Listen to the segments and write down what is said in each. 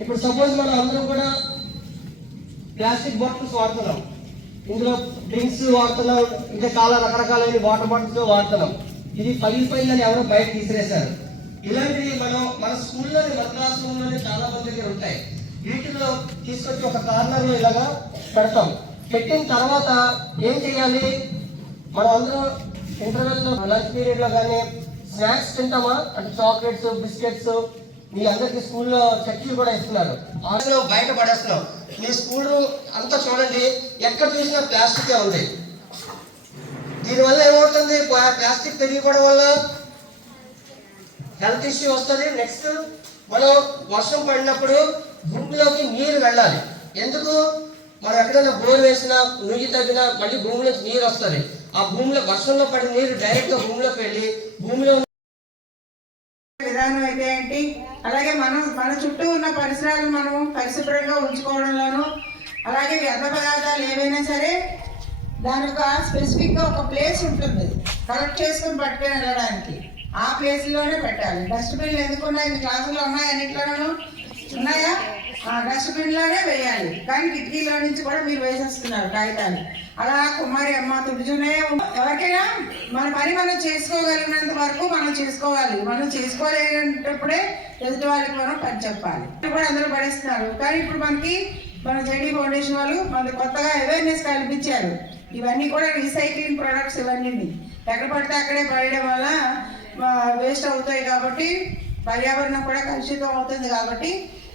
ఇప్పుడు సపోజ్ మనం అందరం కూడా ప్లాస్టిక్ బాటిల్స్ వాడుతున్నాం, ఇందులో డ్రింక్స్ వాడుతున్నాం, ఇంకా చాలా రకరకాలైన వాటర్ బాటిల్స్ వాడుతున్నాం. ఇది పగిలిపోయిందని ఎవరో బయట తీసిరేశారు. ఇలాంటివి మనం మన స్కూల్లోని మన క్లాస్ రూమ్లోనే చాలా మంది దగ్గర ఉంటాయి. వీటిలో తీసుకొచ్చి ఒక కార్నర్లో ఇలాగా పెడతాం. పెట్టిన తర్వాత ఏం చేయాలి, మనం అందరూ ఇంటర్వెల్లో లంచ్ పీరియడ్లో కానీ స్నాక్స్ తింటామా అంటే చాక్లెట్స్, బిస్కెట్స్ మీ అందరికి స్కూల్లో చట్నీలు కూడా ఇస్తున్నారు. అందులో బయట పడేస్తున్నాం. మీ స్కూల్ అంతా చూడండి, ఎక్కడ చూసినా ప్లాస్టికే ఉంది. దీనివల్ల ఏమవుతుంది, ప్లాస్టిక్ పెరిగిపోవడం వల్ల హెల్త్ ఇష్యూ వస్తుంది. నెక్స్ట్ మనం వర్షం పడినప్పుడు భూమిలోకి నీరు వెళ్ళాలి. ఎందుకు, మనం ఎక్కడైనా బోర్ వేసినా నుయ్యి తగ్గినా మళ్ళీ భూమిలోకి నీరు వస్తుంది. ఆ భూమిలో వర్షంలో పడిన నీరు డైరెక్ట్గా భూమిలోకి వెళ్ళి భూమిలో విధానం అయితే ఏంటి, అలాగే మన చుట్టూ ఉన్న పరిసరాలను మనం పరిశుభ్రంగా ఉంచుకోవడంలోనూ, అలాగే వ్యర్థ పదార్థాలు ఏవైనా సరే దాని ఒక స్పెసిఫిక్గా ఒక ప్లేస్ ఉంటుంది కలెక్ట్ చేసుకుని పట్టుకొని వెళ్ళడానికి. ఆ ప్లేస్లోనే పెట్టాలి. డస్ట్బిన్లు ఎందుకు ఉన్నాయి, క్లాసులో ఉన్నాయి, అన్నింటిలోనూ ఉన్నాయా? డస్ట్బిన్లోనే వేయాలి. కానీ కిటికీలో నుంచి కూడా మీరు వేసేస్తున్నారు కాగితాలు. అలా కుమారి అమ్మ తుడుచునే. ఎవరికైనా మన పని మనం చేసుకోగలిగినంత వరకు మనం చేసుకోవాలి. మనం చేసుకోలేనప్పుడే ఎదుటి వాళ్ళకి మనం పని చెప్పాలి. కూడా అందరూ పడేస్తున్నారు. కానీ ఇప్పుడు మన జెడి ఫౌండేషన్ వాళ్ళు మనకు కొత్తగా అవేర్నెస్ కల్పించారు. ఇవన్నీ కూడా రీసైక్లింగ్ ప్రొడక్ట్స్. ఇవన్నీ ఎక్కడ పడితే అక్కడే పడేయడం వల్ల వేస్ట్ అవుతాయి. కాబట్టి పర్యావరణం కూడా కలుషితం అవుతుంది. కాబట్టి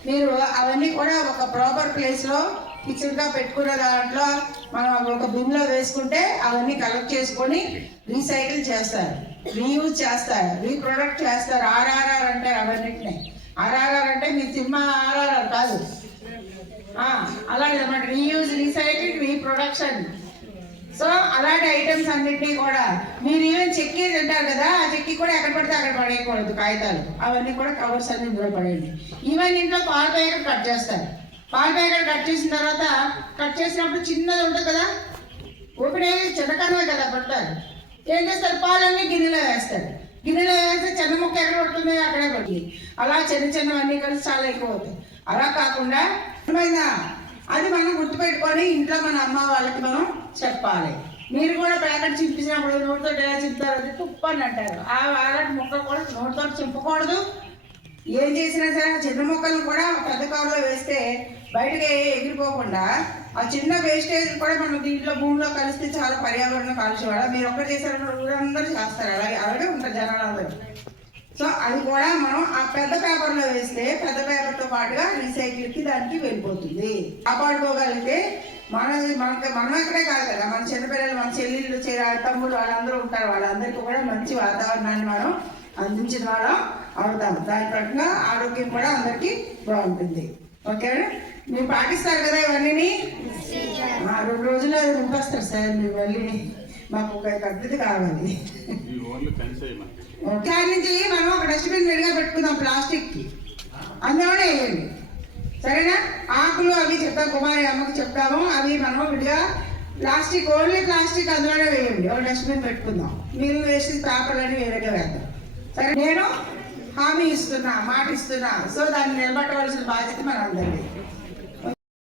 మీరు అవన్నీ కూడా ఒక ప్రాపర్ ప్లేస్లో ఫిక్స్డ్గా పెట్టుకున్న దాంట్లో మనం ఒక బిన్లో వేసుకుంటే అవన్నీ కలెక్ట్ చేసుకొని రీసైకిల్ చేస్తారు, రీయూజ్ చేస్తారు, రీప్రొడక్ట్ చేస్తారు. ఆర్ఆర్ఆర్ అంటారు అవన్నిటిని. ఆర్ఆర్ఆర్ అంటే మీ సినిమా ఆర్ఆర్ఆర్ కాదు, అలాగే అన్నమాట. Reuse, recycle, reproduction. సో అలాంటి ఐటమ్స్ అన్నింటినీ కూడా మీరు ఈవెన్ చెక్కీ తింటారు కదా, ఆ చెక్కీ కూడా ఎక్కడ పడితే అక్కడ పడేయకూడదు. కాగితాలు అవన్నీ కూడా కవర్స్ అన్ని ఇందులో పడేయండి. ఈవెన్ ఇంట్లో పాల ప్యాకెట్ కట్ చేస్తారు. పాల ప్యాకెట్ కట్ చేసిన తర్వాత కట్ చేసినప్పుడు చిన్నది ఉంటుంది కదా, ఓపెన్ అయ్యి చిన్నకనమే కదా పడతారు. ఏం చేస్తారు, పాలన్నీ గిన్నెలో వేస్తారు. గిన్నెలో వేస్తే చిన్న ముక్క ఎక్కడ పడుతుంది అక్కడే పడుతుంది. అలా చిన్నవన్నీ కలిసి చాలా ఎక్కువ అవుతాయి. అలా కాకుండా అది మనం గుర్తుపెట్టుకొని ఇంట్లో మన అమ్మ వాళ్ళకి మనం చెప్పాలి. మీరు కూడా ప్యాకెట్ చింపించినప్పుడు నోటితో ఎలా చింపుతారు, అది తుప్పు అని అంటారు. అలాంటి మొక్కలు కూడా నోటితో చింపకూడదు. ఏం చేసినా సరే చిన్న మొక్కలను కూడా పెద్ద కవర్లో వేస్తే బయటకి ఎగిరిపోకుండా ఆ చిన్న వేస్టేజ్ కూడా మనం దీంట్లో భూమిలో కలిస్తే చాలా పర్యావరణ కాలుష్యం. మీరు ఒక్కటి చేశారు, ఊరందరూ చేస్తారు. అలాగే ఉంటారు జనాలందరూ. సో అది కూడా మనం ఆ పెద్ద పేపర్లో వేస్తే పెద్ద పేపర్తో పాటుగా రీసైకిల్కి దానికి వెళ్ళిపోతుంది. కాపాడుకోగలిగితే మనం ఎక్కడే కాదు కదా, మన చిన్నపిల్లలు, మన చెల్లెళ్ళు, తమ్ముళ్ళు వాళ్ళందరూ ఉంటారు. వాళ్ళందరికీ కూడా మంచి వాతావరణాన్ని మనం అందించిన వాళ్ళం అవుతాం. దాని ప్రకారంగా ఆరోగ్యం కూడా అందరికీ బాగుంటుంది. ఓకే, మీరు పాటిస్తారు కదా ఇవన్నీ. 2 రోజుల్లో నింపేస్తారు సార్. మీరు మళ్ళీ మాకు ఒక పద్ధతి కావాలి. దాని నుంచి మనం ఒక డస్ట్బిన్ విడిగా పెట్టుకుందాం ప్లాస్టిక్కి, అందులోనే వేయండి. సరేనా? ఆకులు అవి చెప్తాం, కుమారి అమ్మకి చెప్తాము. అవి మనం విడిగా ప్లాస్టిక్, ఓన్లీ ప్లాస్టిక్ అందులోనే వేయండి. ఒక డస్ట్బిన్ పెట్టుకుందాం. మీరు వేసి పేపర్లని వేరేగా వేద్దాం. సరే, నేను హామీ ఇస్తున్నా, మాట ఇస్తున్నా. సో దాన్ని నిలబెట్టవలసిన బాధ్యత మన అందరిది.